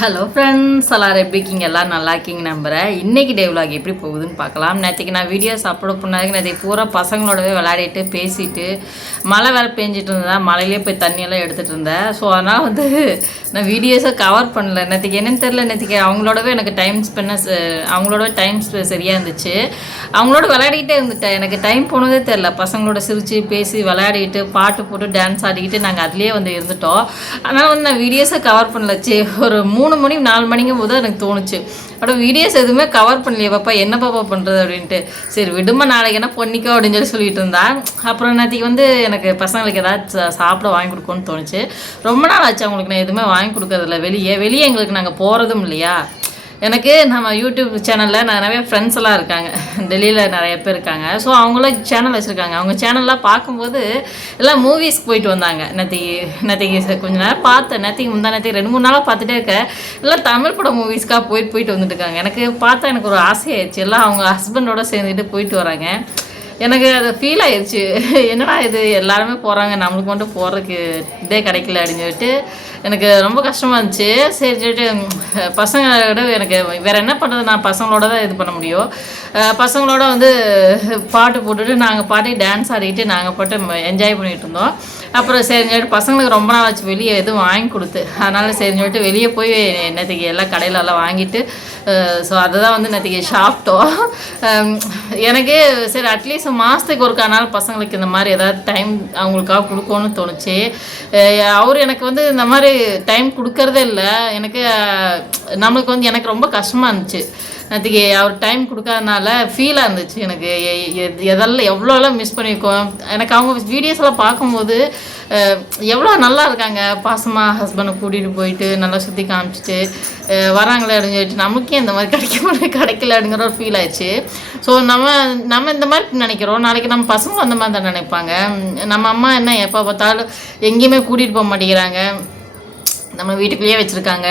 Hello friends எல்லாரும் எப்படி இருக்கீங்க? எல்லாம் நல்லா இருக்கீங்க நம்புறேன். இன்றைக்கி டே விலாக் எப்படி போகுதுன்னு பார்க்கலாம். நேற்றுக்கு நான் வீடியோஸ் அப்லோட் பண்ணாதுக்கு நேற்று பூரா பசங்களோடவே விளையாடிட்டு பேசிட்டு மழை வேறு பெஞ்சிட்டு இருந்தேன் மழையிலே போய் தண்ணியெல்லாம் எடுத்துகிட்டு இருந்தேன். ஸோ அதனால் வந்து நான் வீடியோஸை கவர் பண்ணல. நேற்றுக்கு என்னென்னு தெரில நேற்றுக்கு அவங்களோடவே எனக்கு டைம் ஸ்பென்ன அவங்களோட டைம் சரியாக இருந்துச்சு. அவங்களோட விளையாடிக்கிட்டே இருந்துட்டேன். எனக்கு டைம் போனதே தெரில பசங்களோட சிரித்து பேசி விளையாடிட்டு பாட்டு போட்டு டான்ஸ் ஆடிக்கிட்டு நாங்கள் அதுலேயே வந்து இருந்துட்டோம். அதனால் வந்து நான் வீடியோஸை கவர் பண்ணல. ஒரு மூணு மூணு மணி நாலு மணிங்கும் போது எனக்கு தோணுச்சு. அப்புறம் வீடியோஸ் எதுவுமே கவர் பண்ணலையே பாப்பா என்ன பாப்பா பண்ணுறது அப்படின்ட்டு. சரி விடுமா நாளைக்கு என்ன பண்ணிக்கோ அப்படின்னு சொல்லி சொல்லிட்டு இருந்தேன் அப்புறம் நேற்றுக்கு வந்து எனக்கு பசங்களுக்கு ஏதாவது சாப்பிட வாங்கி கொடுக்கணும்னு தோணுச்சு. ரொம்ப நாள் ஆச்சு அவங்களுக்கு நான் எதுவுமே வாங்கி கொடுக்கறதில்ல. வெளியே வெளியே எங்களுக்கு நாங்கள் போகிறதும் இல்லையா? எனக்கு நம்ம யூடியூப் சேனலில் நிறைய ஃப்ரெண்ட்ஸ் எல்லாம் இருக்காங்க. டெல்லியில் நிறைய பேர் இருக்காங்க. ஸோ அவங்களும் சேனல் வச்சுருக்காங்க. அவங்க சேனல்லாம் பார்க்கும்போது எல்லாம் மூவிஸ்க்கு போயிட்டு வந்தாங்க. நேற்றுக்கு நேற்றுக்கு கொஞ்ச நேரம் பார்த்தேன். நேற்றுக்கு முந்தா நேற்றுக்கு ரெண்டு மூணு நாளாக பார்த்துட்டே இருக்கேன். எல்லாம் தமிழ் படம் மூவிஸ்க்காக போயிட்டு போயிட்டு வந்துட்டு இருக்காங்க. எனக்கு பார்த்தா எனக்கு ஒரு ஆசையாயிடுச்சு. எல்லாம் அவங்க ஹஸ்பண்டோட சேர்ந்துட்டு போயிட்டு வராங்க. எனக்கு அது ஃபீல் ஆயிடுச்சு என்னடா இது? எல்லாருமே போகிறாங்க நம்மளுக்கு மட்டும் போகிறதுக்கு இதே கிடைக்கல அப்படின்னு சொல்லிட்டு எனக்கு ரொம்ப கஷ்டமாக இருந்துச்சு. சரி சொல்லிட்டு பசங்களோட எனக்கு வேறு என்ன பண்ணுறது நான் பசங்களோட தான் இது பண்ண முடியும். பசங்களோட வந்து பாட்டு போட்டுட்டு நாங்கள் பாட்டி டான்ஸ் ஆடிக்கிட்டு நாங்கள் பாட்டு என்ஜாய் பண்ணிகிட்டு இருந்தோம். அப்புறம் சரி சொல்லிட்டு பசங்களுக்கு ரொம்ப நாள் ஆச்சு வெளியே எதுவும் வாங்கி கொடுத்து. அதனால சரி சொல்லிட்டு வெளியே போய் நேற்றுக்கு எல்லாம் கடையில எல்லாம் வாங்கிட்டு ஸோ அதுதான் வந்து நேற்றுக்கு சாப்பிட்டோம். எனக்கே எனக்கு சரி அட்லீஸ்ட் மாதத்துக்கு ஒரு நாள் பசங்களுக்கு இந்த மாதிரி ஏதாவது டைம் அவங்களுக்காக கொடுக்கணும்னு தோணுச்சு. அவர் எனக்கு வந்து இந்த மாதிரி டைம் கொடுக்கறதே இல்லை. எனக்கு நம்மளுக்கு வந்து எனக்கு ரொம்ப கஷ்டமாக இருந்துச்சு. அதுக்கு அவர் டைம் கொடுக்காதனால ஃபீலாக இருந்துச்சு எனக்கு. எ- எதெல்லாம் எவ்வளோலாம் மிஸ் பண்ணியிருக்கோம். எனக்கு அவங்க வீடியோஸ் எல்லாம் பார்க்கும்போது எவ்வளோ நல்லா இருக்காங்க. பாசமாக ஹஸ்பண்டை கூட்டிகிட்டு போயிட்டு நல்லா சுற்றி காமிச்சிட்டு வராங்களே அப்படின்னு சொல்லிட்டு நமக்கே இந்த மாதிரி கிடைக்க முடியல கிடைக்கல அப்படிங்கிற ஒரு ஃபீல் ஆயிடுச்சு. ஸோ நம்ம நம்ம இந்த மாதிரி நினைக்கிறோம். நாளைக்கு நம்ம பசங்களும் அந்த மாதிரி தான் நினைப்பாங்க. நம்ம அம்மா என்ன எப்போ பார்த்தாலும் எங்கேயுமே கூட்டிகிட்டு போக மாட்டேங்கிறாங்க. நம்ம வீட்டுக்குள்ளேயே வச்சுருக்காங்க.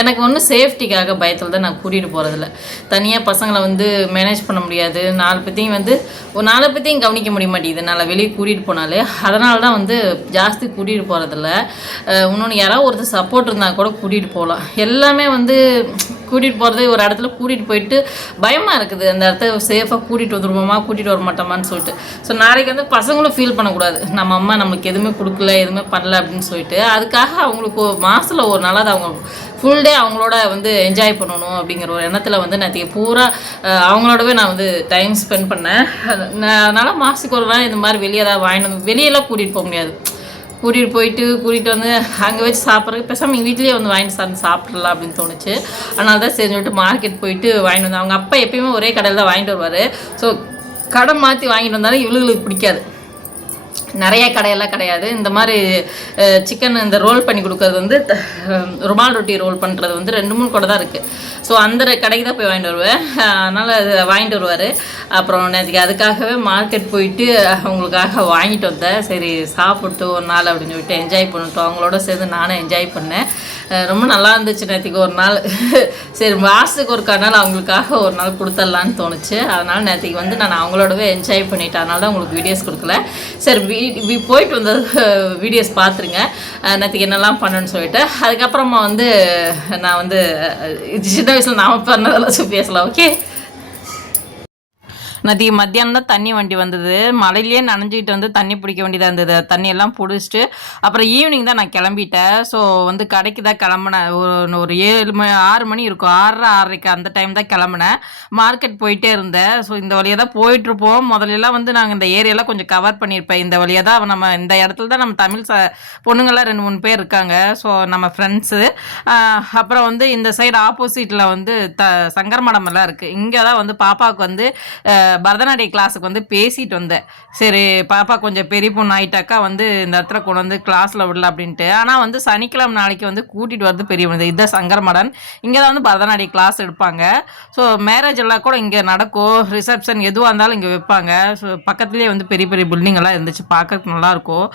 எனக்கு ஒன்றும் சேஃப்டிக்காக பயத்தில் தான் நான் கூட்டிகிட்டு போகிறதில்ல தனியாக பசங்களை வந்து மேனேஜ் பண்ண முடியாது. நாலு பற்றியும் வந்து ஒரு நாலு பற்றியும் கவனிக்க முடிய மாட்டேங்குது. நான் வெளியே கூட்டிகிட்டு போனாலே. அதனால தான் வந்து ஜாஸ்தி கூட்டிகிட்டு போகிறதில்ல இன்னொன்று யாராவது ஒருத்தர் சப்போர்ட் இருந்தால் கூட கூட்டிகிட்டு போகலாம் எல்லாமே வந்து கூட்டிகிட்டு போகிறது ஒரு இடத்துல கூட்டிகிட்டு போயிட்டு பயமாக இருக்குது. அந்த இடத்த சேஃபாக கூட்டிகிட்டு வந்துருவோமா கூட்டிகிட்டு வர மாட்டோமான்னு சொல்லிட்டு. ஸோ நாளைக்கு வந்து பசங்களும் ஃபீல் பண்ணக்கூடாது. நம்ம அம்மா நமக்கு எதுவுமே கொடுக்கல எதுவுமே பண்ணல அப்படின்னு சொல்லிட்டு. அதுக்காக அவங்களுக்கு மாதத்தில் ஒரு நாளாவது அவங்க ஃபுல் டே அவங்களோட வந்து என்ஜாய் பண்ணணும் அப்படிங்கிற ஒரு எண்ணத்தில் வந்து நான் பூரா அவங்களோடவே நான் வந்து டைம் ஸ்பெண்ட் பண்ணேன். நான் அதனால் மாதத்துக்கு ஒரு நாள் இந்த மாதிரி வெளியே ஏதாவது வாங்கினது வெளியெல்லாம் கூட்டிகிட்டு போக முடியாது. கூட்டிகிட்டு போயிட்டு கூட்டிகிட்டு வந்து அங்கே வச்சு சாப்பிட்றதுக்கு பேசாமல் எங்கள் வீட்லேயே வந்து வாங்கிட்டு சாப்பிட்டு சாப்பிட்றலாம் அப்படின்னு தோணுச்சு. அதனால தான் சரி சொல்லிட்டு மார்க்கெட் போயிட்டு வாங்கிட்டு வந்தேன். அவங்க அப்பா எப்பயுமே ஒரே கடையில் தான் வாங்கிட்டு வருவார். ஸோ கடை மாற்றி வாங்கிட்டு வந்தாலும் இவளுகளுக்கு பிடிக்காது. நிறைய கடையெல்லாம் கிடையாது. இந்த மாதிரி சிக்கன் இந்த ரோல் பண்ணி கொடுக்கறது வந்து ருமால் ரொட்டி ரோல் பண்ணுறது வந்து ரெண்டு மூணு கூட தான் இருக்குது ஸோ அந்த கடைக்கு தான் போய் வாங்கிட்டு வருவேன். அதனால் அது வாங்கிட்டு வருவார். அப்புறம் நேற்றுக்கு அதுக்காகவே மார்க்கெட் போயிட்டு அவங்களுக்காக வாங்கிட்டு வந்தேன். சரி சாப்பிட்டு ஒரு நாள் அப்படின்னு சொல்லிட்டு என்ஜாய் பண்ணிட்டோம். அவங்களோட சேர்ந்து நானும் என்ஜாய் பண்ணேன். ரொம்ப நல்லா இருந்துச்சு நேற்றுக்கு ஒரு நாள். சரி மாதத்துக்கு ஒரு நாள் அவங்களுக்காக ஒரு நாள் கொடுத்துடலான்னு தோணுச்சு. அதனால் நேற்றுக்கு வந்து நான் அவங்களோடவே என்ஜாய் பண்ணிட்டேன். அதனால தான் உங்களுக்கு வீடியோஸ் கொடுக்கல. சரி வீ போயிட்டு வந்த வீடியோஸ் பார்த்துருங்க நேற்று நேற்றுக்கு என்னெல்லாம் பண்ணேன்னு சொல்லிட்டு. அதுக்கப்புறமா வந்து நான் வந்து சின்ன வயசில் நாம பண்ணதெல்லாம் சொல்லி பேசலாம் ஓகே நேற்றுக்கு மத்தியானம் தான் தண்ணி வண்டி வந்தது. மழையிலேயே நனைஞ்சிக்கிட்டு வந்து தண்ணி பிடிக்க வேண்டியதாக இருந்தது. தண்ணி எல்லாம் பிடிச்சிட்டு அப்புறம் ஈவினிங் தான் நான் கிளம்பிட்டேன். ஸோ வந்து கடைக்கு தான் கிளம்புனேன். ஒரு ஒரு ஏழு மணி ஆறு மணி இருக்கும். ஆறரை ஆறரைக்கு அந்த டைம் தான் கிளம்புனேன். மார்க்கெட் போயிட்டே இருந்தேன். ஸோ இந்த வழியாக தான் போயிட்டுருப்போம் முதல்லலாம் வந்து நாங்கள் இந்த ஏரியாலாம் கொஞ்சம் கவர் பண்ணியிருப்பேன். இந்த வழியாக தான் நம்ம இந்த இடத்துல தான் நம்ம தமிழ் ச பொண்ணுங்கள்லாம் ரெண்டு மூணு பேர் இருக்காங்க. ஸோ நம்ம ஃப்ரெண்ட்ஸு அப்புறம் வந்து இந்த சைடு ஆப்போசிட்டில் வந்து த சங்கர் மடம் எல்லாம் இருக்குது இங்கே தான் வந்து பாப்பாவுக்கு வந்து பரதநாட்டிய கிளாஸுக்கு வந்து பேசிட்டு வந்தேன். சரி பாப்பா கொஞ்சம் பெரிய பொண்ணு ஆயிட்டாக்கா வந்து இந்த இடத்துல கொண்டு வந்து கிளாஸில் விடல அப்படின்ட்டு. ஆனால் வந்து சனிக்கிழமை நாளைக்கு வந்து கூட்டிகிட்டு வரது பெரிய பொண்ணு இதுதான் சங்கரமடன் இங்கே தான் வந்து பரதநாட்டிய கிளாஸ் எடுப்பாங்க. ஸோ மேரேஜ் எல்லாம் கூட இங்கே நடக்கும். ரிசப்ஷன் எதுவாக இருந்தாலும் இங்கே வைப்பாங்க. ஸோ பக்கத்துலேயே வந்து பெரிய பெரிய பில்டிங் எல்லாம் இருந்துச்சு. பார்க்கறதுக்கு நல்லாயிருக்கும்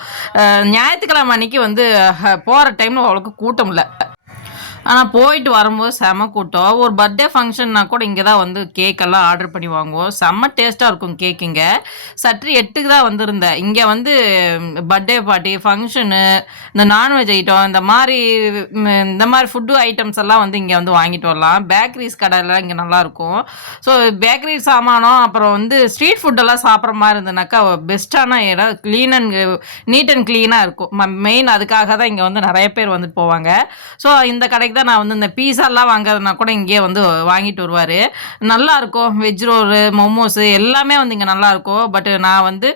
ஞாயிற்றுக்கிழமை அன்னைக்கு வந்து போகிற டைமில் அவ்வளோக்கு கூட்டம் இல்லை. ஆனால் போயிட்டு வரும்போது செம கூட்டம். ஒரு பர்த்டே ஃபங்க்ஷன்னா கூட இங்கே தான் வந்து கேக்கெல்லாம் ஆர்டர் பண்ணி வாங்குவோம். செம்ம டேஸ்ட்டாக இருக்கும் கேக் இங்கே. சற்று எட்டுக்கு தான் வந்திருந்தேன். இங்கே வந்து பர்த்டே பார்ட்டி ஃபங்க்ஷனு இந்த நான்வெஜ் ஐட்டம் இந்த மாதிரி இந்த மாதிரி ஃபுட்டு ஐட்டம்ஸ் எல்லாம் வந்து இங்கே வந்து வாங்கிட்டு வரலாம். பேக்கரிஸ் கடையெல்லாம் இங்கே நல்லாயிருக்கும் ஸோ பேக்கரி சாமானம் அப்புறம் வந்து ஸ்ட்ரீட் ஃபுட்டெல்லாம் சாப்பிட்ற மாதிரி இருந்ததுனாக்கா பெஸ்ட்டான இடம் க்ளீன் அண்ட் நீட் அண்ட் க்ளீனாக இருக்கும். மெயின் அதுக்காக தான் இங்கே வந்து நிறைய பேர் வந்துட்டு போவாங்க. ஸோ இந்த கடைக்கு தான் நான் வந்து இந்த பீஸாலாம் வாங்குறதுனா கூட இங்கேயே வந்து வாங்கிட்டு வருவார். நல்லா இருக்கும் வெஜ் ரோலு மொமோஸு எல்லாமே வந்து இங்கே நல்லா இருக்கும் பட் நான் வந்து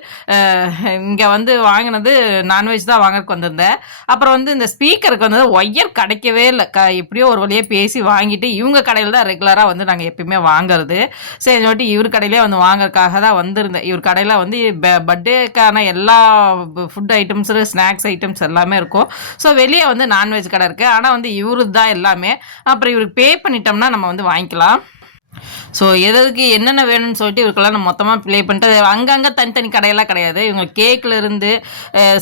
இங்கே வந்து வாங்கினது நான்வெஜ் தான் வாங்கறதுக்கு வந்திருந்தேன். அப்புறம் வந்து இந்த ஸ்பீக்கருக்கு வந்து ஒயர் கிடைக்கவே இல்லை. க எப்படியோ ஒரு வழியாக பேசி வாங்கிட்டு இவங்க கடையில் தான் ரெகுலராக வந்து நாங்கள் எப்பயுமே வாங்குறது. சரி சொல்லிட்டு இவர் கடையிலே வந்து வாங்குறதுக்காக தான் வந்திருந்தேன். இவர் கடையில் வந்து பர்த்டேக்கான எல்லா ஃபுட் ஐட்டம்ஸு ஸ்நாக்ஸ் ஐட்டம்ஸ் எல்லாமே இருக்கும். ஸோ வெளியே வந்து நான்வெஜ் கடை இருக்குது ஆனால் வந்து இவரு தான் எல்லாமே. அப்புறம் இவருக்கு பே பண்ணிட்டோம்னா நம்ம வந்து வாங்கிக்கலாம். ஸோ எதுக்கு என்னென்ன வேணும்னு சொல்லிட்டு இவருக்கெல்லாம் நம்ம மொத்தமாக ப்ளே பண்ணிட்டு அங்கங்கே தனித்தனி கடையெல்லாம் கிடையாது. இவங்க கேக்லேருந்து இருந்து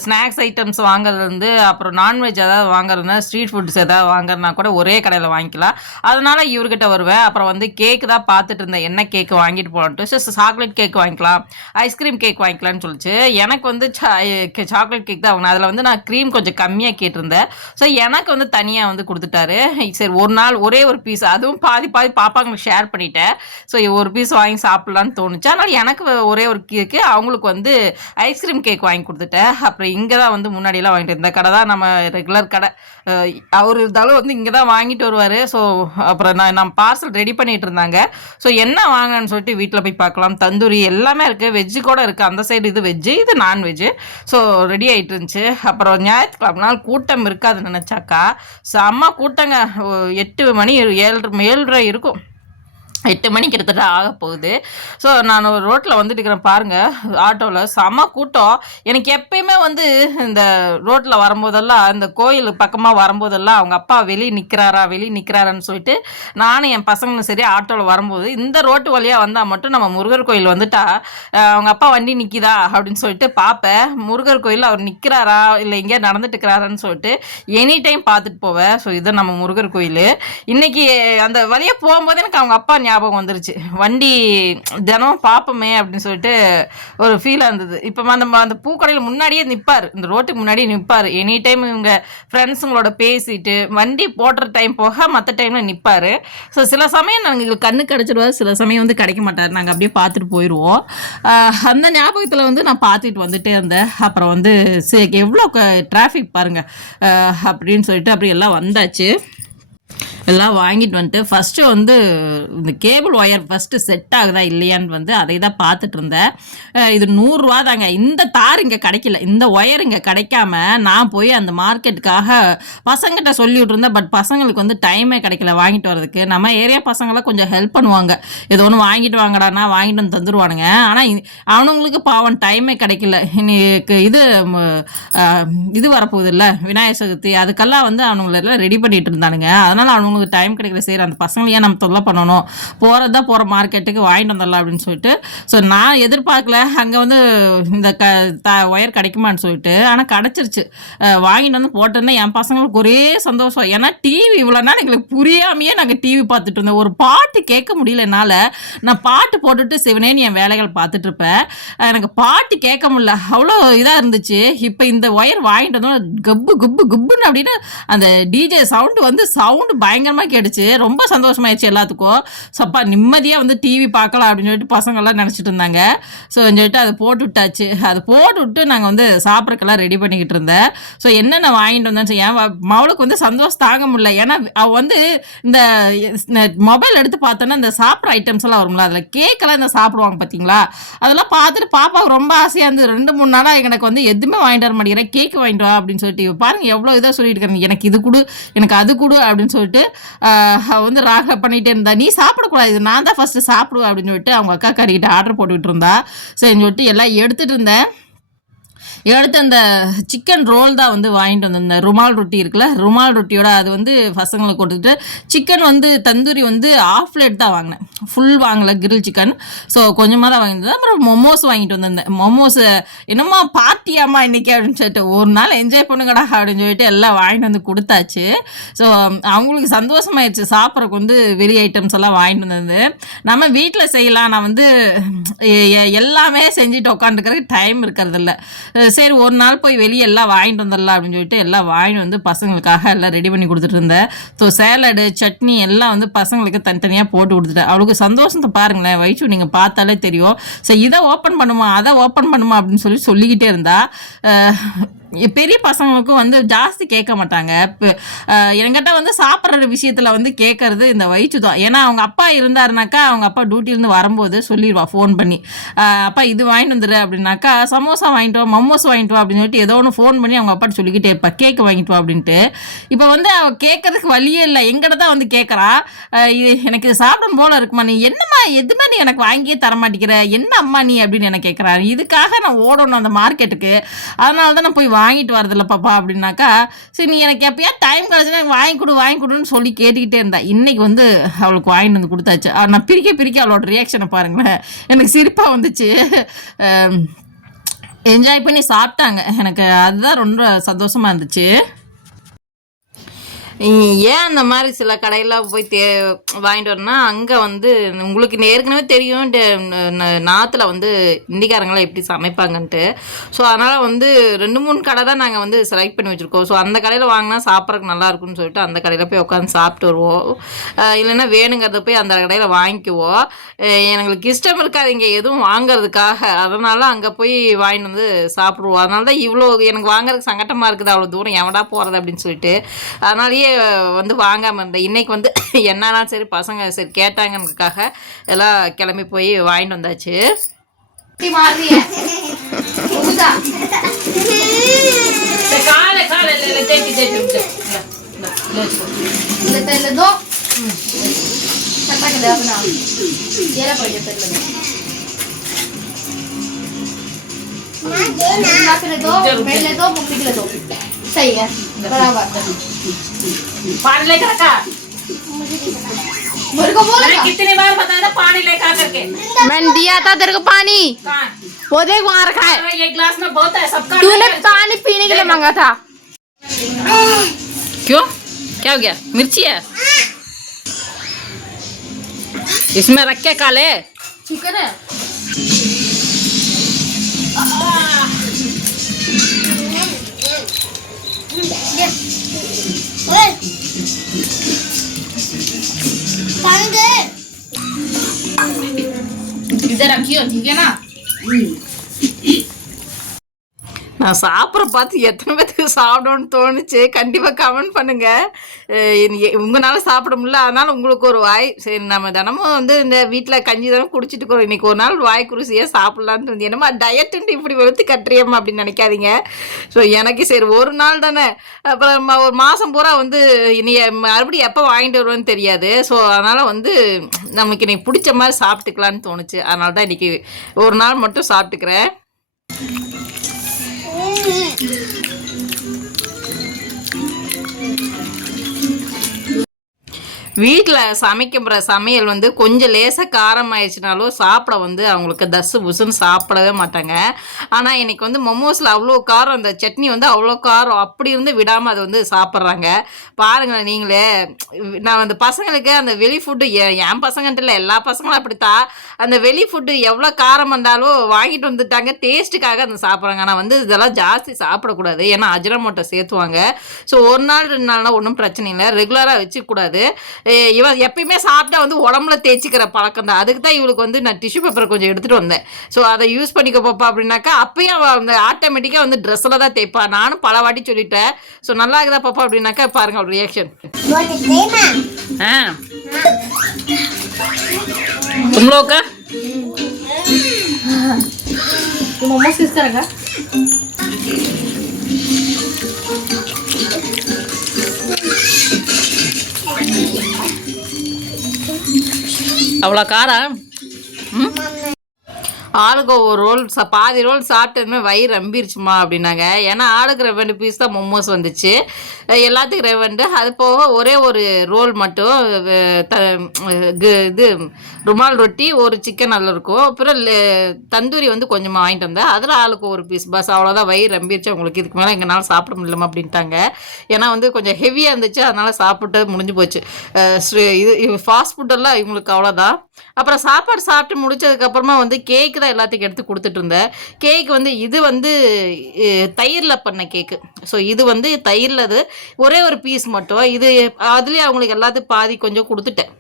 ஸ்நாக்ஸ் ஐட்டம்ஸ் வாங்குறதுலேருந்து அப்புறம் நான்வெஜ் ஏதாவது வாங்குறதுனா ஸ்ட்ரீட் ஃபுட்ஸ் ஏதாவது வாங்குறதுனா கூட ஒரே கடையில் வாங்கிக்கலாம். அதனால் இவர்கிட்ட வருவேன். அப்புறம் வந்து கேக்கு தான் பார்த்துட்டு இருந்தேன். என்ன கேக்கு வாங்கிட்டு போகலான்ட்டு ஸோ சாக்லேட் கேக் வாங்கிக்கலாம். ஐஸ்கிரீம் கேக் வாங்கிக்கலாம்னு சொல்லிச்சு. எனக்கு வந்து சாக்லேட் கேக் தான் வாங்கினேன். அதில் வந்து நான் க்ரீம் கொஞ்சம் கம்மியாக கேட்டிருந்தேன். ஸோ எனக்கு வந்து தனியாக வந்து கொடுத்துட்டாரு. சரி ஒரு நாள் ஒரே ஒரு பீஸ் அதுவும் பாதி பாதி பாப்பாங்களுக்கு ஷேர் பண்ணிட்டேன். ஸோ ஒரு பீஸ் வாங்கி சாப்பிட்லான்னு தோணுச்சு. ஆனால் எனக்கு ஒரே ஒரு கேக்கு அவங்களுக்கு வந்து ஐஸ்கிரீம் கேக் வாங்கி கொடுத்துட்டேன். அப்புறம் இங்கே தான் வந்து முன்னாடியெல்லாம் வாங்கிட்டு இந்த கடை தான் நம்ம ரெகுலர் கடை. அவர் இருந்தாலும் வந்து இங்கே தான் வாங்கிட்டு வருவார். ஸோ அப்புறம் நான் நம்ம பார்சல் ரெடி பண்ணிட்டு இருந்தாங்க. ஸோ என்ன வாங்கன்னு சொல்லிட்டு வீட்டில் போய் பார்க்கலாம். தந்தூரி எல்லாமே இருக்குது வெஜ்ஜு கூட இருக்குது அந்த சைடு இது வெஜ்ஜு இது நான்வெஜ்ஜு ஸோ ரெடி ஆகிட்டு இருந்துச்சு. அப்புறம் ஞாயிற்றுக்கிழமை நாள் கூட்டம் இருக்காதுன்னு நினச்சாக்கா செம்ம கூட்டங்க. ஓ, எட்டு மணி ஏழு ஏழரை இருக்கும். எட்டு மணி கிட்டத்தட்ட ஆக போகுது. ஸோ நான் ஒரு ரோட்டில் வந்துட்டு இருக்கிறேன் பாருங்கள் ஆட்டோவில் செம கூட்டம். எனக்கு எப்பயுமே வந்து இந்த ரோட்டில் வரும்போதெல்லாம் இந்த கோயில் பக்கமாக வரும்போதெல்லாம் அவங்க அப்பா வெளியே நிற்கிறாரா வெளியே நிற்கிறாரான்னு சொல்லிட்டு நானும் என் பசங்களும் சரி ஆட்டோவில் வரும்போது இந்த ரோட்டு வழியாக வந்தால் மட்டும் நம்ம முருகர் கோயில் வந்துட்டா அவங்க அப்பா வண்டி நிற்கிதா அப்படின்னு சொல்லிட்டு பார்ப்பேன் முருகர் கோயில் அவர் நிற்கிறாரா இல்லை எங்கேயா நடந்துட்டு இருக்கிறாரான்னு சொல்லிட்டு எனி டைம் பார்த்துட்டு போவேன். ஸோ இது நம்ம முருகர் கோயில். இன்றைக்கி அந்த வழியாக போகும்போது எனக்கு அவங்க அப்பா ஞாபகம் ஞாபகம் வந்துருச்சு. வண்டி தினம் பார்ப்போமே அப்படின்னு சொல்லிட்டு ஒரு ஃபீலாக இருந்தது. இப்போ அந்த அந்த பூக்கடையில் முன்னாடியே நிற்பார் இந்த ரோட்டுக்கு முன்னாடியே நிற்பார் எனி டைம் இவங்க ஃப்ரெண்ட்ஸுங்களோட பேசிட்டு வண்டி போடுற டைம் போக மற்ற டைமில் நிற்பார் ஸோ சில சமயம் நாங்கள் எங்களுக்கு கண்ணு கிடச்சிடுவார் சில சமயம் வந்து கிடைக்க மாட்டார். நாங்கள் அப்படியே பார்த்துட்டு போயிடுவோம் அந்த ஞாபகத்தில் வந்து நான் பார்த்துட்டு வந்துட்டே இருந்தேன். அப்புறம் வந்து சரி எவ்வளோ டிராஃபிக் பாருங்கள் அப்படின்னு சொல்லிட்டு அப்படி எல்லாம் வந்தாச்சு. எல்லாம் வாங்கிட்டு வந்துட்டு ஃபஸ்ட்டு வந்து இந்த கேபிள் ஒயர் ஃபஸ்ட்டு செட் ஆகுதா இல்லையான்னு வந்து அதை தான் பார்த்துட்டு இருந்தேன். இது நூறுரூவா தாங்க. இந்த தார் இங்கே கிடைக்கல. இந்த ஒயர் இங்கே கிடைக்காம நான் போய் அந்த மார்க்கெட்டுக்காக பசங்கிட்ட சொல்லி விட்ருந்தேன் பட் பசங்களுக்கு வந்து டைமே கிடைக்கல வாங்கிட்டு வரதுக்கு நம்ம ஏரியா பசங்களாம் கொஞ்சம் ஹெல்ப் பண்ணுவாங்க. ஏதோ ஒன்று வாங்கிட்டு வாங்கடானா வாங்கிட்டு வந்து தந்துடுவானுங்க ஆனால் அவனுங்களுக்கு பாவம் டைமே கிடைக்கல. இன்னைக்கு இது இது வரப்போகுது இல்லை. விநாயகர் சதுர்த்தி. அதுக்கெல்லாம் வந்து அவனுங்களெல்லாம் ரெடி பண்ணிட்டு இருந்தானுங்க. அதனால் அவனுங்க அவங்களுக்கு டைம் கிடைக்கல சரி அந்த பசங்களை ஏன் நம்ம தொல்லை பண்ணணும்? போகிறது தான் போகிற மார்க்கெட்டுக்கு வாங்கிட்டு வந்துடலாம் அப்படின்னு சொல்லிட்டு. ஸோ நான் எதிர்பார்க்கல. அங்கே வந்து இந்த க த ஒயர் கிடைக்குமான்னு சொல்லிட்டு. ஆனால் கிடச்சிருச்சு. வாங்கிட்டு வந்து போட்டோன்னே என் பசங்களுக்கு ஒரே சந்தோஷம். ஏன்னா டிவி இவ்வளோ நாள் எங்களுக்கு புரியாமையே நாங்கள் டிவி பார்த்துட்டு இருந்தோம். ஒரு பாட்டு கேட்க முடியல என்னால். நான் பாட்டு போட்டுட்டு சிவனேன்னு என் வேலைகள் பார்த்துட்டு இருப்பேன். எனக்கு பாட்டு கேட்க முடியல. அவ்வளோ இதாக இருந்துச்சு. இப்போ இந்த ஒயர் வாங்கிட்டு வந்தோம் கப்பு குப்பு குப்புன்னு அப்படின்னு அந்த டிஜே சவுண்டு வந்து சவுண்டு பயங்கரமாக கேட்டுச்சு. ரொம்ப சந்தோஷமாயிடுச்சு எல்லாத்துக்கும். சப்பா நிம்மதியாக வந்து டிவி பார்க்கலாம் அப்படின்னு சொல்லிட்டு பசங்கள்லாம் நினச்சிட்டு இருந்தாங்க. ஸோ சொல்லிட்டு அதை போட்டு விட்டாச்சு. அது போட்டு விட்டு நாங்கள் வந்து சாப்பிட்றக்கெல்லாம் ரெடி பண்ணிக்கிட்டு இருந்தேன். ஸோ என்னென்ன வாங்கிட்டு வந்தேன்னு என் ஏன் மவளுக்கு வந்து சந்தோஷம் தாங்க முடியல. ஏன்னா அவள் வந்து இந்த மொபைல் எடுத்து பார்த்தோன்னா இந்த சாப்பிட்ற ஐட்டம்ஸ் எல்லாம் வரும்ல அதில் கேக்கெல்லாம் இந்த சாப்பிடுவாங்க பார்த்தீங்களா? அதெல்லாம் பார்த்துட்டு பாப்பாவுக்கு ரொம்ப ஆசையாக இருந்தது. ரெண்டு மூணு நாளாக எனக்கு வந்து எதுவுமே வாங்கிட்டு வர மாட்டேங்கிறேன் கேக் வாங்கிட்டு வா அப்படின்னு சொல்லிட்டு பாருங்க எவ்வளோ இதாக சொல்லிட்டு இருக்காங்க. எனக்கு இது கொடு எனக்கு அது கொடு அப்படின்னு சொல்லிட்டு வந்து ராக பண்ணிகிட்டே இருந்தா நீ சாப்பிடக்கூடாது நான் தான் ஃபஸ்ட்டு சாப்பிடுவேன் அப்படின்னு சொல்லிட்டு அவங்க அக்கா கறிக்கிட்ட ஆர்டர் போட்டுக்கிட்டு இருந்தா. சரின்னு சொல்லிட்டு எல்லாம் எடுத்துகிட்டு இருந்தேன். அடுத்து அந்த சிக்கன் ரோல் தான் வந்து வாங்கிட்டு வந்திருந்தேன் இந்த ருமால் ரொட்டி இருக்குல்ல ருமால் ரொட்டியோட அது வந்து பசங்களுக்கு கொடுத்துட்டு சிக்கன் வந்து தந்தூரி வந்து ஆஃப் பிளேட் தான் வாங்கினேன். ஃபுல் வாங்கலை கிரில் சிக்கன் ஸோ கொஞ்சமாக தான் வாங்கியிருந்தேன் அப்புறம் மொமோஸ் வாங்கிட்டு வந்திருந்தேன். மொமோஸ் என்னம்மா பார்ட்டியாம்மா இன்னைக்கு அப்படின்னு சொல்லிட்டு ஒரு நாள் என்ஜாய் பண்ணுங்கடா அப்படின்னு சொல்லிட்டு எல்லாம் வாங்கிட்டு வந்து கொடுத்தாச்சு. ஸோ அவங்களுக்கு சந்தோஷமாயிடுச்சு சாப்பிட்றக்கு வந்து வெளி ஐட்டம்ஸ் எல்லாம் வாங்கிட்டு வந்தது. நம்ம வீட்டில் செய்யலாம். நான் வந்து எ- எல்லாமே செஞ்சுட்டு உட்காந்துக்கிறதுக்கு டைம் இருக்கிறதில்ல. சரி ஒரு நாள் போய் வெளியே எல்லாம் வாங்கிட்டு வந்துடலாம் அப்படின்னு சொல்லிட்டு எல்லாம் வாங்கிட்டு வந்து பசங்களுக்காக எல்லாம் ரெடி பண்ணி கொடுத்துட்டு இருந்தேன். ஸோ சேலடு சட்னி எல்லாம் வந்து பசங்களுக்கு தனித்தனியாக போட்டு கொடுத்துட்டேன். அவளுக்கு சந்தோஷத்தை பாருங்களேன் வயிற்று நீங்கள் பார்த்தாலே தெரியும். ஸோ இதை ஓப்பன் பண்ணுமா அதை ஓப்பன் பண்ணுமா அப்படின்னு சொல்லி சொல்லிக்கிட்டே இருந்தா பெரிய பசங்களுக்கும் வந்து ஜாஸ்தி கேட்க மாட்டாங்க. இப்போ என்கிட்ட வந்து சாப்பிட்ற விஷயத்தில் வந்து கேட்கறது இந்த வயிற்று தான் ஏன்னா அவங்க அப்பா இருந்தாருனாக்கா அவங்க அப்பா டியூட்டிலேருந்து வரும்போது சொல்லிடுவா ஃபோன் பண்ணி. அப்பா இது வாங்கிட்டு வந்துடு அப்படின்னாக்கா சமோசா வாங்கிட்டு வா மமோஸ் வாங்கிட்டு வா அப்படின்னு சொல்லிட்டு ஏதோ ஒன்று ஃபோன் பண்ணி அவங்க அப்பாட்ட சொல்லிக்கிட்டே இருப்பா கேக் வாங்கிட்டு வா அப்படின்ட்டு. இப்போ வந்து அவ கேட்கறதுக்கு வழியே இல்லை எங்கிட்ட தான் வந்து கேட்குறா. இது எனக்கு இது சாப்பிடும் போல இருக்குமா நீ என்னம்மா எதுவுமே நீ எனக்கு வாங்கியே தர மாட்டேங்கிற என்ன அம்மா நீ அப்படின்னு என்ன கேட்குறா. இதுக்காக நான் ஓடணும் அந்த மார்க்கெட்டுக்கு அதனால தான் நான் போய் வா வாங்கிட்டு வரதில்ல பாப்பா அப்படின்னாக்கா சரி நீ எனக்கு எப்பயா டைம் கிடச்சுன்னா எனக்கு வாங்கி கொடு வாங்கி கொடுன்னு சொல்லி கேட்டுக்கிட்டே இருந்தா. இன்னைக்கு வந்து அவளுக்கு வாங்கிட்டு வந்து கொடுத்தாச்சு. நான் பிரிக்க பிரிக்க அவளோட ரியாக்ஷனை பாருங்களேன். எனக்கு சிரிப்பாக வந்துச்சு. என்ஜாய் பண்ணி சாப்பிட்டாங்க. எனக்கு அதுதான் ரொம்ப சந்தோஷமாக இருந்துச்சு. ஏன் அந்த மாதிரி சில கடையில் போய் தே வாங்கிட்டு வரணும்னா அங்கே வந்து உங்களுக்கு ஏற்கனவே தெரியும் நாற்றுல வந்து இந்திக்காரங்களாம் எப்படி சமைப்பாங்கன்ட்டு. ஸோ அதனால் வந்து ரெண்டு மூணு கடை தான் நாங்கள் வந்து செலக்ட் பண்ணி வச்சுருக்கோம். ஸோ அந்த கடையில் வாங்கினா சாப்பிட்றதுக்கு நல்லா இருக்கும்னு சொல்லிட்டு அந்த கடையில் போய் உட்காந்து சாப்பிட்டு வருவோம். இல்லைன்னா வேணுங்கிறத போய் அந்த கடையில் வாங்கிக்குவோம். எங்களுக்கு இஷ்டம் இருக்காது இங்கே எதுவும் வாங்குறதுக்காக. அதனால் அங்கே போய் வாங்கிட்டு வந்து சாப்பிடுவோம். அதனால தான் இவ்வளோ எனக்கு வாங்குறதுக்கு சங்கட்டமாக இருக்குது அவ்வளோ தூரம் எவடா போகிறது அப்படின்னு சொல்லிட்டு. அதனாலேயே வந்து வாங்காமல் இருந்தேன் இன்றைக்கி வந்து என்னன்னா சரி பசங்க சரி கேட்டாங்கன்றதுக்காக எல்லாம் கிளம்பி போய் வாங்கிட்டு வந்தாச்சு. சரி पानी लेकर रखा मेरे को बोला मैंने कितनी बार बताया था पानी लेकर करके। मैंने दिया था तेरे को पानी। वो देख वहाँ रखा है। हाँ, ये ग्लास में बहुत है सबका तूने पानी पीने के लिए मांगा था। क्यों? क्या हो गया? मिर्ची है? इसमें रख के काले शुक्र है 왜? 반대. 얘들아 기어 되게나 응. நான் சாப்பிட்ற பார்த்து எத்தனை பேத்துக்கு சாப்பிடணும்னு தோணுச்சு. கண்டிப்பாக கமெண்ட் பண்ணுங்க. உங்களால் சாப்பிட முடியல. அதனால உங்களுக்கு ஒரு வாய் சரி நம்ம தினமும் வந்து இந்த வீட்டில் கஞ்சி தானே குடிச்சிட்டு இருக்கோம். இன்னைக்கு ஒரு நாள் வாய் குருசியாக சாப்பிட்லான்ட்டு இருந்து என்னமா டயட்டுன்ட்டு இப்படி வெளுத்து கட்டுறியம்மா அப்படின்னு நினைக்காதீங்க. ஸோ எனக்கு சரி ஒரு நாள் தானே. அப்புறம் ஒரு மாதம் பூரா வந்து இனி மறுபடியும் எப்போ வாங்கிட்டு வருவேன்னு தெரியாது. ஸோ அதனால் வந்து நமக்கு இன்னைக்கு பிடிச்ச மாதிரி சாப்பிட்டுக்கலான்னு தோணுச்சு. அதனால தான் இன்னைக்கு ஒரு நாள் மட்டும் சாப்பிட்டுக்கிறேன். に வீட்டில் சமைக்கிற சமையல் வந்து கொஞ்சம் லேசாக காரம் ஆயிடுச்சுனாலும் சாப்பிட வந்து அவங்களுக்கு தசு புசுன்னு சாப்பிடவே மாட்டாங்க. ஆனால் இன்னைக்கு வந்து மொமோஸில் அவ்வளோ காரம் அந்த சட்னி வந்து அவ்வளோ காரம் அப்படி இருந்து விடாமல் அதை வந்து சாப்பிட்றாங்க. பாருங்களேன் நீங்களே. நான் அந்த பசங்களுக்கு அந்த வெளி ஃபுட்டு என் பசங்கன்ட்டு இல்லை எல்லா பசங்களும் அப்படித்தான் அந்த வெளி ஃபுட்டு எவ்வளோ காரம் வந்தாலும் வாங்கிட்டு வந்துட்டாங்க டேஸ்ட்டுக்காக அந்த சாப்பிட்றாங்க. ஆனால் வந்து இதெல்லாம் ஜாஸ்தி சாப்பிடக்கூடாது. ஏன்னா அஜினமோட்டை சேர்த்துவாங்க. ஸோ ஒரு நாள் ரெண்டு நாள்னா ஒன்றும் பிரச்சனை இல்லை. ரெகுலராக வச்சுக்கூடாது இவ எப்பயுமே சாப்பிட்டா வந்து உடம்புல தேய்ச்சிக்கிற பழக்கம் தான். அதுக்கு தான் இவளுக்கு வந்து நான் டிஷ்யூ பேப்பரை கொஞ்சம் எடுத்துகிட்டு வந்தேன். ஸோ அதை யூஸ் பண்ணிக்க போப்பா அப்படின்னாக்கா அப்பயும் அவள் அந்த ஆட்டோமேட்டிக்காக வந்து ட்ரெஸ்ஸில் தான் தேய்ப்பா. நானும் பல வாட்டி சொல்லிட்டேன். ஸோ நல்லா இருக்குதா பாப்பா அப்படின்னாக்கா பாருங்க அவள் ரியாக்ஷன் ஆ. உங்களோக்கா மொமோஸ் తీసుకురాగా அவ்வளோ காரம்? ம்? ஆளுக்கு ஒரு ரோல் ச பாதி ரோல் சாப்பிட்டதுமே வயிறு ரம்பிருச்சுமா அப்படின்னாங்க. ஏன்னா ஆளுக்கு ரெண்டு பீஸ் தான் மொமோஸ் வந்துச்சு. எல்லாத்துக்கும் ரெவண்டு. அது போக ஒரே ஒரு ரோல் மட்டும் த இது ருமால் ரொட்டி ஒரு சிக்கன் அதில் இருக்கும். அப்புறம் தந்தூரி வந்து கொஞ்சமாக வாங்கிட்டு வந்தேன். அதில் ஆளுக்கு ஒரு பீஸ் பஸ் அவ்வளோதான் வயிறு ரம்பிருச்சு உங்களுக்கு இதுக்கு மேலே எங்களால் சாப்பிட முடியலமா அப்படின்ட்டாங்க. ஏன்னா வந்து கொஞ்சம் ஹெவியாக இருந்துச்சு. அதனால் சாப்பிட்டு முடிஞ்சு போச்சு. இது ஃபாஸ்ட் ஃபுட்டெல்லாம் இவங்களுக்கு அவ்வளோதான் அப்புறம் சாப்பாடு சாப்பிட்டு முடிச்சதுக்கப்புறமா வந்து கேக்கு தான் எல்லாத்துக்கும் எடுத்து கொடுத்துட்டு இருந்தேன் கேக் வந்து இது வந்து தயிரில் பண்ண கேக்கு ஸோ இது வந்து தயிரில் அது ஒரே ஒரு பீஸ் மட்டும். இது அதுலேயே அவங்களுக்கு எல்லாத்துக்கும் பாதி கொஞ்சம் கொடுத்துட்டேன்.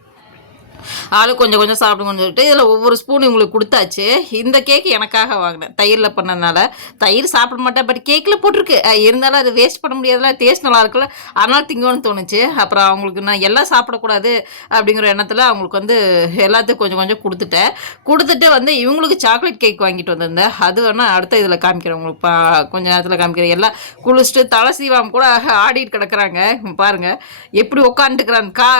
ஆளு கொஞ்சம் கொஞ்சம் சாப்பிடுங்கன்னு சொல்லிட்டு இதில் ஒவ்வொரு ஸ்பூன் இவங்களுக்கு கொடுத்தாச்சு. இந்த கேக் எனக்காக வாங்கினேன். தயிரில் பண்ணதுனால தயிர் சாப்பிட மாட்டேன் பட் கேக்கில் போட்டிருக்கு. இருந்தாலும் அது வேஸ்ட் பண்ண முடியாதுல டேஸ்ட் நல்லா இருக்குல்ல. அதனால திங்கணும்னு தோணுச்சு. அப்புறம் அவங்களுக்கு நான் எல்லாம் சாப்பிடக்கூடாது அப்படிங்கிற எண்ணத்தில் அவங்களுக்கு வந்து எல்லாத்துக்கும் கொஞ்சம் கொஞ்சம் கொடுத்துட்டேன். கொடுத்துட்டு வந்து இவங்களுக்கு சாக்லேட் கேக் வாங்கிட்டு வந்திருந்தேன். அது வேணால் அடுத்த இதில் காமிக்கிறேன் உங்களுக்கு. பா கொஞ்ச நேரத்தில் காமிக்கிறேன். எல்லாம் குளிச்சுட்டு தலை சீவாம் கூட ஆடிட்டு கிடக்குறாங்க. பாருங்கள் எப்படி உட்காந்துக்கிறாங்க கா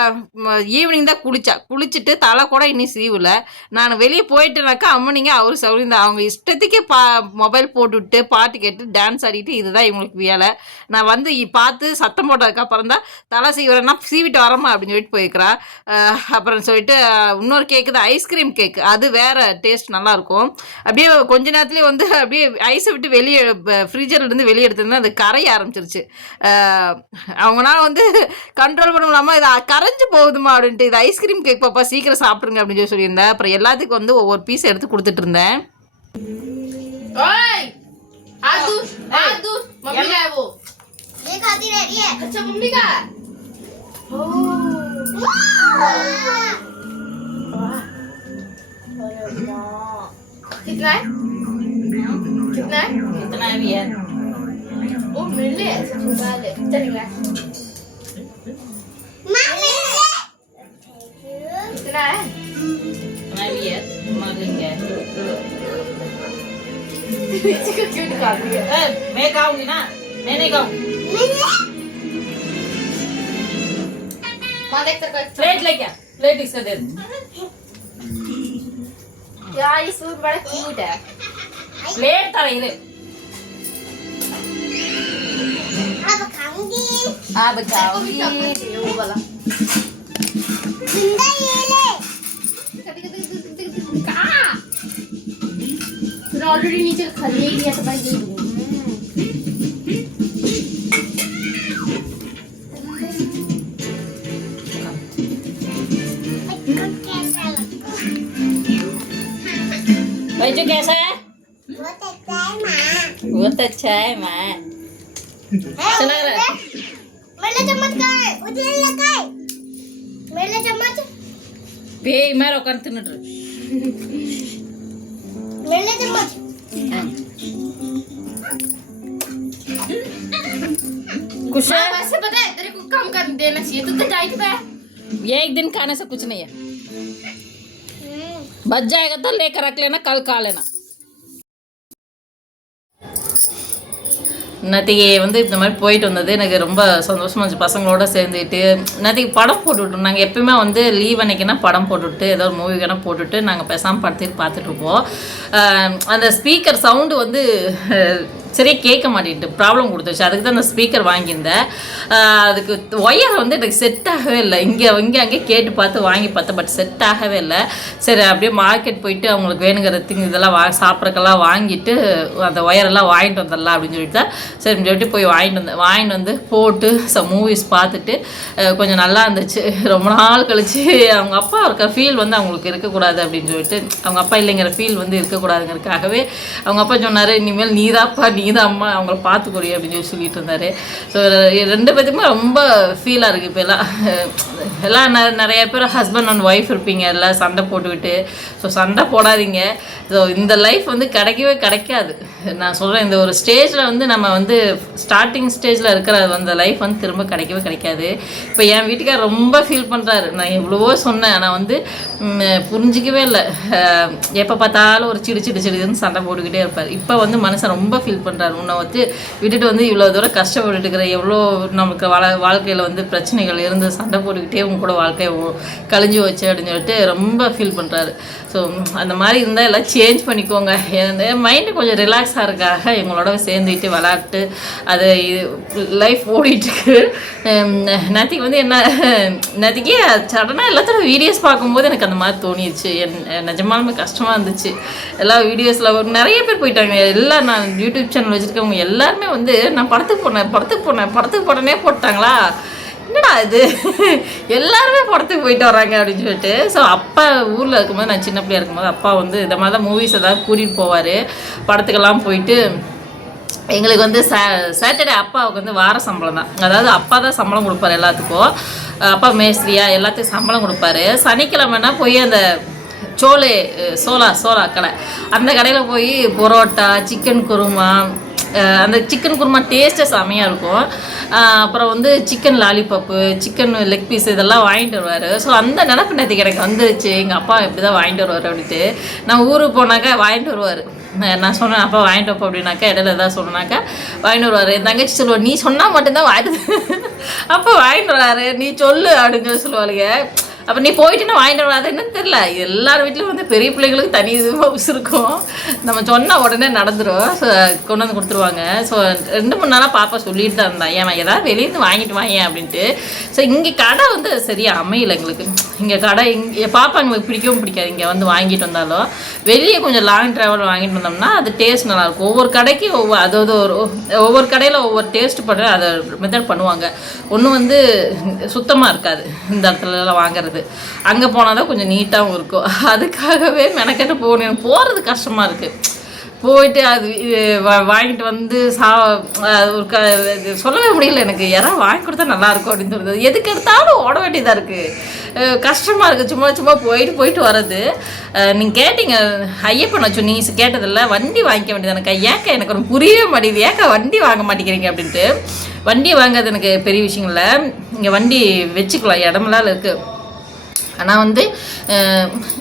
ஈவினிங் தான் குளிச்சா குளிச்சுட்டு தலை கூட இன்னும் சீவல. நான் வெளியே போயிட்டேனாக்கா அம்மனிங்க அவர் சௌரிந்தா அவங்க இஷ்டத்துக்கே பா மொபைல் போட்டுவிட்டு பாட்டு கேட்டு டான்ஸ் ஆடிட்டு இதுதான் இவங்களுக்கு வேலை. நான் வந்து பார்த்து சத்தம் போட்டதுக்கு அப்புறம் தான் தலை சீவுறேன்னா சீவிட்டு வரமா அப்படின்னு சொல்லிட்டு போயிருக்கிறா. அப்புறம் சொல்லிட்டு இன்னொரு கேக்கு தான் ஐஸ்கிரீம் கேக்கு அது வேற டேஸ்ட் நல்லாயிருக்கும் அப்படியே கொஞ்ச நேரத்துலேயே வந்து அப்படியே ஐஸை விட்டு வெளியே ஃப்ரீஜர்ல வெளியே எடுத்திருந்தா அது கரைய ஆரம்பிச்சிருச்சு. அவங்களால வந்து கண்ட்ரோல் பண்ண முடியாமல் இது கரைஞ்சு போகுதுமா அப்படின்ட்டு இது ஐஸ்கிரீம் கேக் பாப்பா சீக்கிரம் சாப்பிட்ருங்க அப்படின்னு சொல்லி சொல்லியிருந்தேன் அப்புறம் எல்லாத்துக்கும் வந்து ஒவ்வொரு பீஸ் எடுத்து கொடுத்துட்டு இருந்தேன் ओए हाथ दूर हाथ दूर मम्मी का है वो ये खाती रहती है अच्छा मम्मी का है कितना है कितना है इतना भी है वो मेरे लिए ऐसा इतना है। मैं भी है मालूम क्या है क्यों निकालती है? मैं खाऊँगी ना मैं नहीं खाऊँगी प्लेट ले क्या? प्लेट इससे दे यार ये सूट बड़ा क्यूट है। प्लेट था रे अब खाऊँगी। अब खाऊँगी। वो वाला। ज़िंदा ये ले तूने ऑलरेडी नीचे खरीद लिया तो दूँगी है भाई जो कैसा है? बहुत अच्छा है माँ। बहुत अच्छा है माँ। चला रहा है। चम्मच कहाँ है लगा है। कुछ वैसे पता है तेरे को कर देना चाहिए तू तो डाइट पे ये एक दिन खाने से कुछ नहीं है। बच जाएगा तो लेकर रख लेना कल खा लेना। நேற்றுக்கு வந்து இந்த மாதிரி போயிட்டு வந்தது. எனக்கு ரொம்ப சந்தோஷமா இருந்துச்சு. பசங்களோட சேர்ந்துட்டு நேற்றுக்கு படம் போட்டுவிட்டோம். நாங்கள் எப்பயுமே வந்து லீவ் அன்னைக்குன்னா படம் போட்டுவிட்டு ஏதோ ஒரு மூவிக்கெல்லாம் போட்டுவிட்டு நாங்கள் பேசாமல் படத்துக்கு பார்த்துட்ருப்போம் அந்த ஸ்பீக்கர் சவுண்டு வந்து சரியாக கேட்க மாட்டேன்ட்டு ப்ராப்ளம் கொடுத்துச்சு. அதுக்கு தான் அந்த ஸ்பீக்கர் வாங்கியிருந்தேன். அதுக்கு ஒயர் வந்து எனக்கு செட் ஆகவே இல்லை. இங்கே இங்கே அங்கே கேட்டு பார்த்து வாங்கி பார்த்தேன் பட் செட் ஆகவே இல்லை. சரி அப்படியே மார்க்கெட் போயிட்டு அவங்களுக்கு வேணுங்கிற திங் இதெல்லாம் வா சாப்பிட்றக்கெல்லாம் வாங்கிட்டு அந்த ஒயரெல்லாம் வாங்கிட்டு வந்துடலாம் அப்படின்னு சொல்லிட்டு தான் சரின்னு சொல்லிட்டு போய் வாங்கிட்டு வந்தேன். வாங்கிட்டு வந்து போட்டு ச மூவிஸ் பார்த்துட்டு கொஞ்சம் நல்லா இருந்துச்சு. ரொம்ப நாள் கழித்து அவங்க அப்பா இருக்க ஃபீல் வந்து அவங்களுக்கு இருக்கக்கூடாது அப்படின்னு சொல்லிட்டு அவங்க அப்பா இல்லைங்கிற ஃபீல் வந்து இருக்கக்கூடாதுங்கிறதுக்காகவே அவங்க அப்பா சொன்னார் இனிமேல் நீதாப்பா நீதான் அம்மா அவங்கள பார்த்துக்கொடி அப்படின்னு சொல்லி சொல்லிட்டு இருந்தார் ஸோ ரெண்டு பேத்துக்குமே ரொம்ப ஃபீலாக இருக்குது இப்போ எல்லாம். எல்லாம் நிறைய பேர் ஹஸ்பண்ட் அண்ட் ஒய்ஃப் இருப்பீங்க எல்லாம் சண்டை போட்டுக்கிட்டு. ஸோ சண்டை போடாதீங்க. ஸோ இந்த லைஃப் வந்து கிடைக்கவே கிடைக்காது. நான் சொல்கிறேன் இந்த ஒரு ஸ்டேஜில் வந்து நம்ம வந்து ஸ்டார்டிங் ஸ்டேஜில் இருக்கிற அந்த லைஃப் வந்து திரும்ப கிடைக்கவே கிடைக்காது. இப்போ என் வீட்டுக்கார் ரொம்ப ஃபீல் பண்ணுறாரு நான் எவ்வளவோ சொன்னேன் ஆனால் வந்து புரிஞ்சிக்கவே இல்லை. எப்போ பார்த்தாலும் ஒரு சிடு சிடு சிடுன்னு சண்டை போட்டுக்கிட்டே இருப்பார். இப்போ வந்து மனுஷன் ரொம்ப ஃபீல் பண்ண பண்ணுறாரு உன்னை வந்து விட்டுட்டு வந்து இவ்வளோ தூரம் கஷ்டப்பட்டுட்டு இருக்கிற எவ்வளோ நமக்கு வள வாழ்க்கையில் வந்து பிரச்சனைகள் இருந்து சண்டை போட்டுக்கிட்டே உங்க கூட வாழ்க்கையை கழிஞ்சு வச்சு அப்படின்னு சொல்லிட்டு ரொம்ப ஃபீல் பண்ணுறாரு ஸோ அந்த மாதிரி இருந்தால் எல்லாம் சேஞ்ச் பண்ணிக்கோங்க. என் மைண்டு கொஞ்சம் ரிலாக்ஸாக இருக்காக. எங்களோட சேர்ந்துக்கிட்டு விளாட்டு அது லைஃப் ஓடிட்டுருக்கு. நத்திக்கு வந்து என்ன நேற்றுக்கே சடனாக எல்லாத்தோட வீடியோஸ் பார்க்கும்போது எனக்கு அந்த மாதிரி தோணிடுச்சு என் நிஜமாலுமே கஷ்டமாக இருந்துச்சு. எல்லா வீடியோஸில் ஒரு நிறைய பேர் போயிட்டாங்க. எல்லாம் நான் யூடியூப் சேனல் வச்சுருக்கவங்க எல்லாருமே வந்து நான் படத்துக்கு போனேன் படத்துக்கு போனேன் படத்துக்கு போனேனே போட்டாங்களா? என்னடா இது? எல்லாருமே படத்துக்கு போயிட்டு வராங்க அப்படின்னு சொல்லிட்டு. ஸோ அப்பா ஊரில் இருக்கும்போது நான் சின்ன பிள்ளையா இருக்கும்போது அப்பா வந்து இந்த மாதிரி தான் மூவிஸ் ஏதாவது கூட்டிகிட்டு போவார். படத்துக்கெல்லாம் போயிட்டு எங்களுக்கு வந்து சா சாட்டர்டே அப்பாவுக்கு வந்து வார சம்பளம் தான். அதாவது அப்பா தான் சம்பளம் கொடுப்பாரு எல்லாத்துக்கும். அப்பா மேஸ்திரியா எல்லாத்துக்கும் சம்பளம் கொடுப்பாரு. சனிக்கிழமைனா போய் அந்த சோலே சோலா சோலா கடை. அந்த கடையில் போய் பரோட்டா சிக்கன் குருமா அந்த சிக்கன் குருமா டேஸ்ட்டே செமையாக இருக்கும். அப்புறம் வந்து chicken lollipop chicken leg piece இதெல்லாம் வாங்கிட்டு வருவார். ஸோ அந்த நினப்பு நேற்றுக்கு எனக்கு வந்துருச்சு. எங்கள் அப்பா இப்படி தான் வாங்கிட்டு வருவார் அப்படின்ட்டு. நான் ஊருக்கு போனாக்கா வாங்கிட்டு வருவார். நான் சொன்னேன் அப்பா வாங்கிட்டு வைப்போம் அப்படின்னாக்கா இடையில ஏதாவது சொன்னாக்கா வாங்கிட்டு வருவார். என் தங்கச்சி சொல்லுவார் நீ சொன்னால் மட்டும்தான் வாங்கிட்டு அப்போ வாங்கிட்டு வராரு. நீ சொல்லு அப்படின்னு சொல்லி சொல்லுவாளுங்க. அப்போ நீ போயிட்டு நான் வாங்கிட்டு வராது என்னன்னு தெரியல. எல்லார் வீட்லையும் வந்து பெரிய பிள்ளைங்களுக்கு தனி ஹவுஸ் இருக்கும். நம்ம சொன்னால் உடனே நடந்துடும் ஸோ கொண்டு வந்து கொடுத்துருவாங்க. ஸோ ரெண்டு மூணு நாளாக பாப்பா சொல்லிட்டு தான் இருந்தா. ஏன் ஏதாவது வெளியேருந்து வாங்கிட்டு வாங்க அப்படின்ட்டு. ஸோ இங்கே கடை வந்து சரியாக அமையல எங்களுக்கு. இங்கே கடை இங்கே பாப்பா எங்களுக்கு பிடிக்கவும் பிடிக்காது. இங்கே வந்து வாங்கிட்டு வந்தாலும். வெளியே கொஞ்சம் லாங் ட்ராவல் வாங்கிட்டு வந்தோம்னா அது டேஸ்ட் நல்லாயிருக்கும். ஒவ்வொரு கடைக்கு ஒவ்வொரு அதாவது ஒரு ஒவ்வொரு கடையில் ஒவ்வொரு டேஸ்ட் பண்ணுற அதை மெத்தட் பண்ணுவாங்க. ஒன்று வந்து சுத்தமாக இருக்காது. இந்த இடத்துலலாம் வாங்குறது. அங்கே போனால் தான் கொஞ்சம் நீட்டாகவும் இருக்கும். அதுக்காகவே மெனக்கெட்டு போகணும். எனக்கு போகிறது கஷ்டமாக இருக்குது போயிட்டு அது வாங்கிட்டு வந்து சா அது ஒரு க இது சொல்லவே முடியல எனக்கு. யாராவது வாங்கி கொடுத்தா நல்லா இருக்கும் அப்படின்னு சொல்லுது எதுக்கு எடுத்தாலும் ஓட வேண்டியதாக இருக்குது கஷ்டமாக இருக்குது சும்மா சும்மா போயிட்டு போயிட்டு வர்றது. நீங்கள் கேட்டீங்க. ஐயப்பன் வச்சு நீ கேட்டதில்ல. வண்டி வாங்கிக்க வேண்டியது எனக்கு ஏக்கா எனக்கு ஒரு புரியவே மாட்டேங்குது. ஏக்கா வண்டி வாங்க மாட்டேங்கிறீங்க அப்படின்ட்டு. வண்டி வாங்குறது எனக்கு பெரிய விஷயம் இல்லை இங்கே வண்டி வச்சுக்கலாம். இடமெல்லாம் இருக்குது ஆனால் வந்து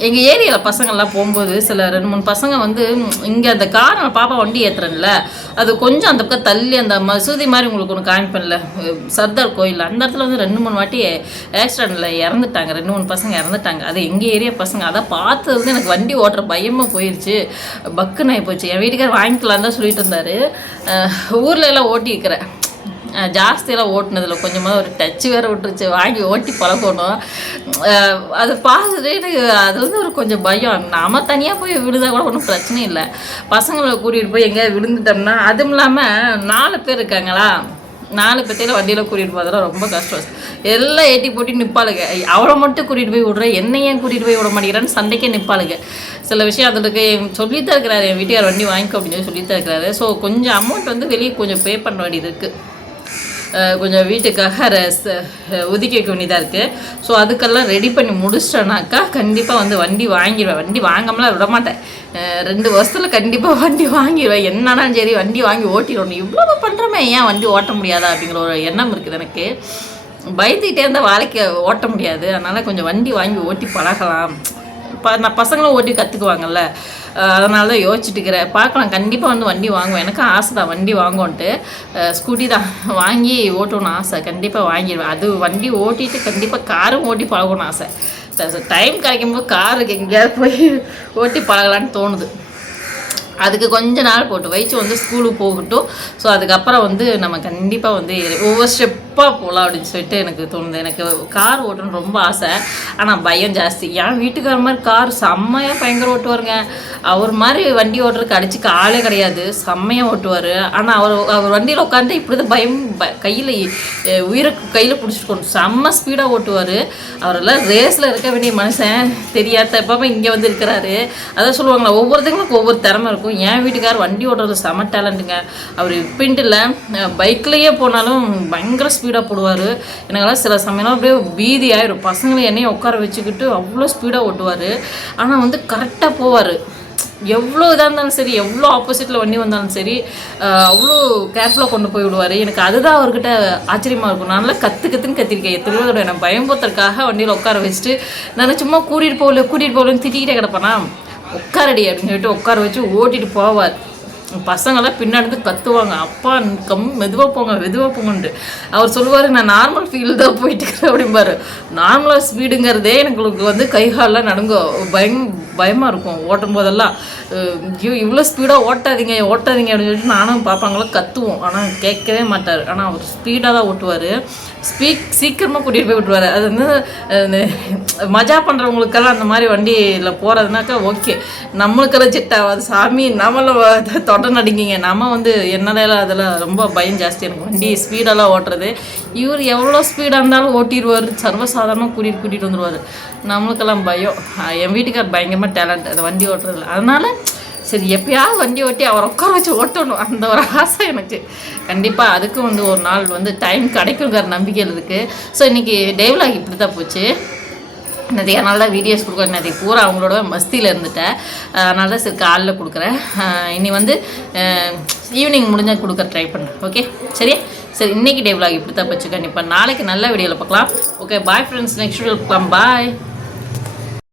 எங்கள் ஏரியாவில் பசங்கள்லாம் போகும்போது சில ரெண்டு மூணு பசங்க வந்து இங்கே அந்த கார் பாப்பா வண்டி ஏற்றுறேன்ல அது கொஞ்சம் அந்த பக்கம் தள்ளி அந்த மசூதி மாதிரி உங்களுக்கு ஒன்று காமிப்பேன்ல. சர்தார் கோயில் அந்த இடத்துல வந்து ரெண்டு மூணு வாட்டி ஆக்சிடெண்ட்டில் இறந்துட்டாங்க. ரெண்டு மூணு பசங்க இறந்துட்டாங்க. அது எங்கள் ஏரியா பசங்க அதை பார்த்தது வந்து எனக்கு வண்டி ஓட்டுற பயமாக போயிடுச்சு பக்குன்னு ஆகி போச்சு. என் வீட்டுக்கார் வாங்கிக்கலாம் தான் சொல்லிட்டு இருந்தார். ஊரில் எல்லாம் ஓட்டி இருக்கிறேன் ஜாஸ்தியெல்லாம் ஓட்டினதில் கொஞ்சமாக ஒரு டச்சு வேறு விட்டுருச்சு. வாங்கி ஓட்டி பழகணும். அது பார்த்துட்டு எனக்கு அது வந்து ஒரு கொஞ்சம் பயம். நாம தனியாக போய் விழுந்தால் கூட ஒன்றும் பிரச்சனை இல்லை. பசங்களை கூட்டிகிட்டு போய் எங்கேயாவது விழுந்துட்டோம்னா அதுவும் இல்லாமல் நாலு பேர் இருக்காங்களா? நாலு பேர்த்தையில வண்டியில் கூட்டிகிட்டு போகிறதெல்லாம் ரொம்ப கஷ்டம். எல்லாம் ஏட்டி போட்டி நிற்பாளுங்க அவளை மட்டும் கூட்டிகிட்டு போய் விடுறேன். என்னை ஏன் கூட்டிகிட்டு போய் விட மாட்டேங்கிறான்னு சண்டைக்கே நிற்பாளுங்க சில விஷயம் அதில் சொல்லித்தான் இருக்கிறாரு. என் வீட்டுக்கார் வண்டி வாங்கிக்கோ அப்படின்னு சொல்லி சொல்லித்தான் இருக்கிறாரு. ஸோ கொஞ்சம் அமௌண்ட் வந்து வெளியே கொஞ்சம் பே பண்ண வேண்டியது இருக்குது கொஞ்சம் வீட்டுக்காக ரஸ் வேண்டியதாக இருக்குது ஸோ அதுக்கெல்லாம் ரெடி பண்ணி முடிச்சிட்டோன்னாக்கா கண்டிப்பாக வந்து வண்டி வாங்கிடுவேன் வண்டி வாங்காமலாம் விட மாட்டேன். ரெண்டு வருஷத்தில் கண்டிப்பாக வண்டி வாங்கிடுவேன் என்னன்னா சரி வண்டி வாங்கி ஓட்டிடணும். இவ்வளோ பண்ணுறமே ஏன் வண்டி ஓட்ட முடியாதா அப்படிங்கிற ஒரு எண்ணம் இருக்குது எனக்கு. பயந்துக்கிட்டே இருந்தால் வாழ்க்கை ஓட்ட முடியாது. அதனால் கொஞ்சம் வண்டி வாங்கி ஓட்டி பழகலாம். ப நான் பசங்களும் ஓட்டி கற்றுக்குவாங்கல்ல அதனால தான் யோசிச்சுட்டு இருக்கிறேன் பார்க்கலாம். கண்டிப்பாக வந்து வண்டி வாங்குவேன். எனக்கும் ஆசை தான் வண்டி வாங்குவோன்ட்டு. ஸ்கூட்டி தான். வாங்கி ஓட்டணும்னு ஆசை. கண்டிப்பாக வாங்கிடுவேன். அது வண்டி ஓட்டிட்டு கண்டிப்பாக காரும் ஓட்டி பழகணும்னு ஆசை. டைம் கிடைக்கும் போது காருக்கு எங்கேயாவது போய் ஓட்டி பழகலான்னு தோணுது. அதுக்கு கொஞ்ச நாள் போட்டு. வயிற்று வந்து ஸ்கூலுக்கு போகட்டும். ஸோ அதுக்கப்புறம் வந்து நம்ம கண்டிப்பாக வந்து ஒவ்வொரு ஸ்டெப் ட்ரிப்பாக போகலாம் அப்படின்னு சொல்லிட்டு எனக்கு தோணுது. எனக்கு கார் ஓட்டணும்னு ரொம்ப ஆசை. ஆனால் பயம் ஜாஸ்தி. என் வீட்டுக்கார மாதிரி கார் செம்மையாக பயங்கர ஓட்டுவாருங்க. அவர் மாதிரி வண்டி ஓட்டுறதுக்கு அடிச்சுக்க ஆளே கிடையாது. செம்மையாக ஓட்டுவார். ஆனால் அவர் அவர் வண்டியில் உட்காந்து இப்படி தான் பயம் ப கையில் உயிரை கையில் பிடிச்சிட்டு போகணும். செம்ம ஸ்பீடாக ஓட்டுவார். அவரெல்லாம் ரேஸில் இருக்க வேண்டிய மனுஷன். தெரியாத பாப்பா இங்கே வந்து இருக்கிறாரு. அதான் சொல்லுவாங்களா ஒவ்வொருத்தங்களுக்கும் ஒவ்வொரு திறமை இருக்கும். என் வீட்டுக்கார் வண்டி ஓட்டுறது செம டேலண்ட்டுங்க அவர் பின்ட்டு இல்லை பைக்லேயே போனாலும் பயங்கர ஸ்பீடாக போடுவார். எனக்கெல்லாம் சில சமயம்லாம் அப்படியே பீதி ஆயிரும் பசங்களை என்னையும் உட்கார வச்சுக்கிட்டு அவ்வளோ ஸ்பீடாக ஓட்டுவார். ஆனால் வந்து கரெக்டாக போவார். எவ்வளோ இதாக இருந்தாலும் சரி எவ்வளோ ஆப்போசிட்டில் வண்டி வந்தாலும் சரி அவ்வளோ கேர்ஃபுல்லாக கொண்டு போய் விடுவார். எனக்கு அதுதான் அவர்கிட்ட ஆச்சரியமாக இருக்கும். நல்லா கற்று கற்றுன்னு கத்திருக்கேன். எத்தனையோ தடவை என்னை பயம்புறதுக்காக வண்டியில் உட்கார வச்சுட்டு நான் சும்மா கூட்டிகிட்டு போகல கூட்டிகிட்டு போகலன்னு திட்டிக்கிட்டே கிடப்பேனா? உட்காரடி அப்படின்னு சொல்லிட்டு உட்கார வச்சு ஓட்டிகிட்டு போவார். பசங்களாம் பின்னாடி கத்துவாங்க. அப்பா கம் மெதுவாக போங்க மெதுவாக போங்கன்ட்டு. அவர் சொல்லுவார் நான் நார்மல் ஃபீல் தான் போயிட்டு இருக்கிறேன் அப்படிம்பாரு. நார்மலாக ஸ்பீடுங்கிறதே எனக்கு வந்து கை நடுங்க பயம் பயமாக இருக்கும் ஓட்டும் போதெல்லாம் ஐயோ இவ்வளோ ஸ்பீடாக ஓட்டாதீங்க ஓட்டாதீங்க அப்படின்னு சொல்லிட்டு நானும் பாப்பாங்களும் கத்துவோம். ஆனால் கேட்கவே மாட்டார். ஆனால் அவர் ஸ்பீடாக தான் ஓட்டுவார். ஸ்பீக் சீக்கிரமாக கூட்டிகிட்டு போய் விட்டுருவாரு. அது வந்து மஜா பண்ணுறவங்களுக்கெல்லாம் அந்த மாதிரி வண்டியில் போகிறதுனாக்கா ஓகே. நம்மளுக்கெல்லாம் செட் ஆகாது. சாமி நம்மளும் தொட நடிங்கிங்க. நம்ம வந்து என்னால அதெல்லாம் ரொம்ப பயம் ஜாஸ்தி. எனக்கு வண்டி ஸ்பீடெல்லாம் ஓட்டுறது. இவர் எவ்வளோ ஸ்பீடாக இருந்தாலும் ஓட்டிடுவார். சர்வசாதாரணமாக கூட்டிகிட்டு கூட்டிகிட்டு வந்துடுவார். நம்மளுக்கெல்லாம் பயம். என் வீட்டுக்கார் பயங்கரமாக டேலண்ட் அந்த வண்டி ஓட்டுறதுல. அதனால் சரி எப்பயாவது வண்டி ஓட்டி அவரை உட்கார வச்சு ஓட்டணும். அந்த ஒரு ஆசை எனக்கு. கண்டிப்பாக அதுக்கு வந்து ஒரு நாள் வந்து டைம் கிடைக்குங்கிற நம்பிக்கையில் இருக்குது ஸோ இன்றைக்கி டேவ்லாக் இப்படி தான் போச்சு. நிறைய நாள் தான் வீடியோஸ் கொடுக்குறேன் நிறைய பூரா அவங்களோட மஸ்தியில் இருந்துட்டேன். அதனால தான் சரி காலைல கொடுக்குறேன். இனி வந்து ஈவினிங் முடிஞ்சால் கொடுக்க ட்ரை பண்ணுறேன் ஓகே சரியா சரி இன்னைக்கு டே இப்படி தான் போச்சு. கண்டிப்பாக நாளைக்கு நல்ல வீடியோவில் பார்க்கலாம். Okay bye friends next video பார்க்கலாம். பாய்